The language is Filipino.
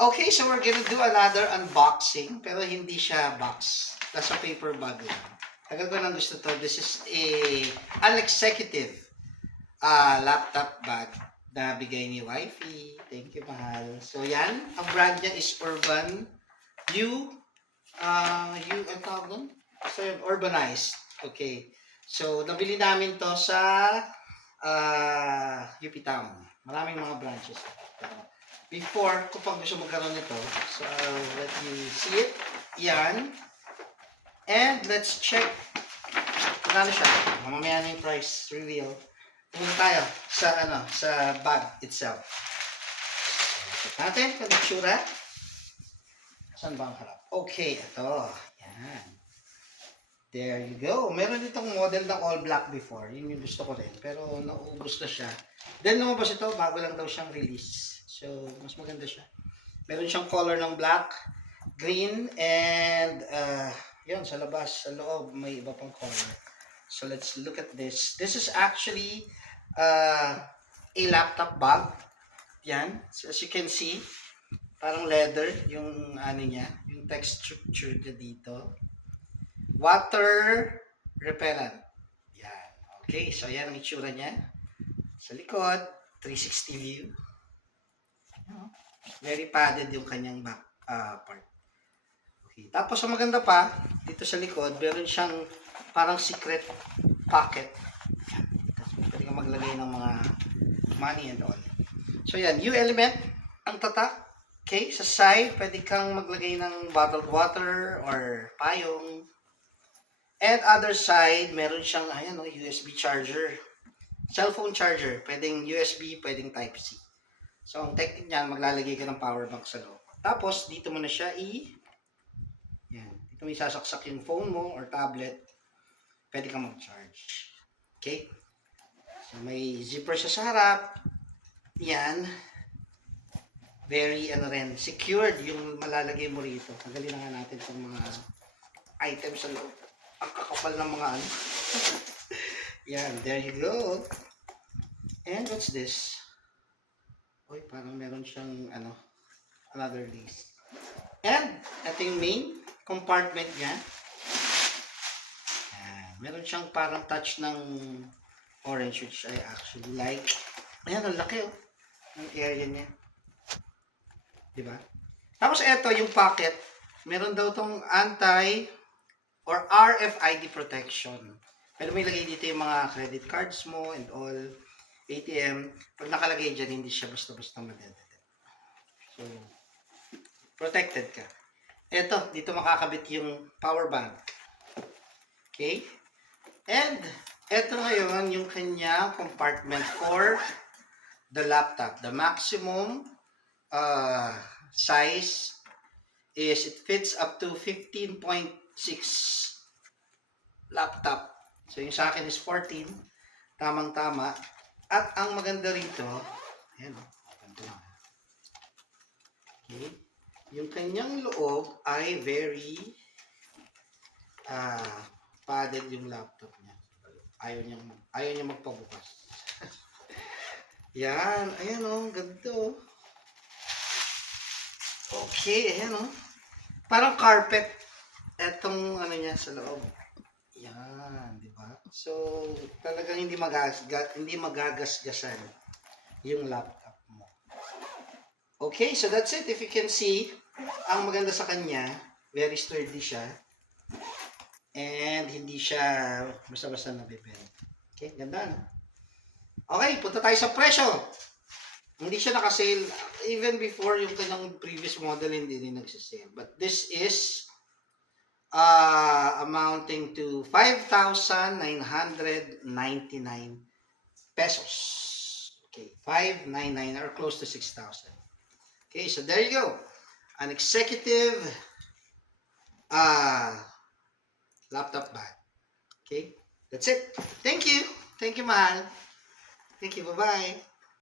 Okay, so we're gonna do another unboxing, pero hindi siya box. Nasa paper bag lang. Tagal ko nang gusto to. This is an executive laptop bag na bigay ni wifey. Thank you, mahal. So yan, ang brand niya is Urban ang tawag nun? So yun, Urbanized. Okay. So, nabili namin to sa UP Town. Maraming mga branches. Before, kung gusto magkaroon nito, so I'll let you see it. Yan. And let's check kung ano siya. Mamaya na yung price reveal. Pumunta tayo sa bag itself. Check natin kung itsura. Saan ba ang harap? Okay, ito. Yan. There you go. Meron ditong model ng all black before. Yun yung gusto ko rin. Pero naubos na siya. Then lumabas ito, bago lang daw siyang release. So, mas maganda siya. Meron siyang color ng black, green, and yun, sa labas, sa loob, may iba pang color. So, let's look at this. This is actually a laptop bag. Yan. So, as you can see, parang leather yung ano niya, yung texture niya dito. Water repellent. Yan. Okay, so yan ang itsura niya. Sa likod, 360 view. Very padded yung kanyang back part. Okay. Tapos ang maganda pa, dito sa likod, meron siyang parang secret pocket. Pwede kang maglagay ng mga money and all. So yan, U-element ang tatak. Okay, sa side, pwede kang maglagay ng bottled water or payong. And other side, meron siyang USB charger. Cellphone charger. Pwedeng USB, pwedeng Type-C. So, ang technique niyan, maglalagay ka ng power bank sa loob. Tapos, dito mo na siya yan. Dito mo isasaksak yung phone mo or tablet. Pwede kang mag-charge. Okay? So, may zipper siya sa harap. Yan. Very, secured yung malalagay mo rito. Tagalin na nga natin itong mga items sa loob. Ang kakapal ng mga Yan, there you go. And what's this? Uy, parang meron siyang another list. And ito yung main compartment niya. Yan, meron siyang parang touch ng orange, which I actually like. Ayan, ang laki ang area niya. Diba? Tapos ito yung pocket. Meron daw tong or RFID protection. Pero may lagay dito yung mga credit cards mo and all, ATM. Pag nakalagay dyan, hindi siya basta-basta madedetect. So, protected ka. Eto, dito makakabit yung power bank. Okay? And, eto ngayon yung kanya compartment for the laptop. The maximum size is it fits up to 15.6 laptop. So, yung sa akin is 14. Tamang-tama. At ang maganda rito, ayan o. Okay. Yung kanyang loob ay very padded yung laptop niya. Ayaw niya magpabukas. Yan. Ayan o. Ganda o. Okay. Ayan o. Parang carpet. Etong niya sa loob. Yan, di ba? So, talagang hindi magagasgasan yung laptop mo. Okay, so that's it. If you can see, ang maganda sa kanya, very sturdy siya. And hindi siya basta-basta nabibend. Okay, ganda no? Okay, punta tayo sa presyo. Hindi siya naka-sale. Even before yung kanyang previous model, hindi din nagsisale. But this is amounting to 5,999 pesos. Okay, 599 or close to 6,000. Okay, so there you go. An executive laptop bag. Okay, that's it. Thank you. Thank you, mahal. Thank you. Bye-bye.